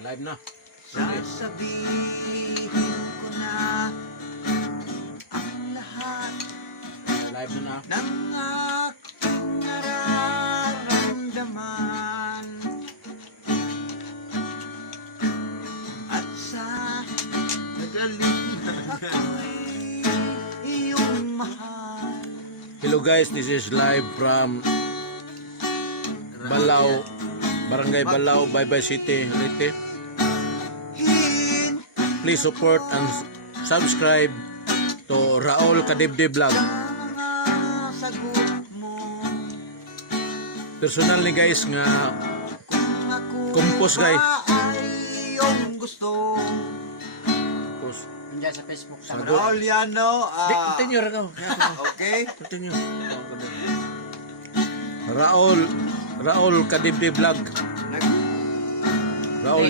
Live na. Sasabihin ko na ang lahat Live na na. ng aking nararamdaman. At sa magaling ako'y iyong mahal. Hello guys, this is live from Balao, Barangay Balao, Baybay City, Leyte. Please support and subscribe to Raul Kadibdib Vlog. Personal ni guys nga compose guys. Compose. Nandiyan sa Facebook. Sa Raul Llano. Continue Raul. Okay. Continue. Raul Kadibdib Vlog.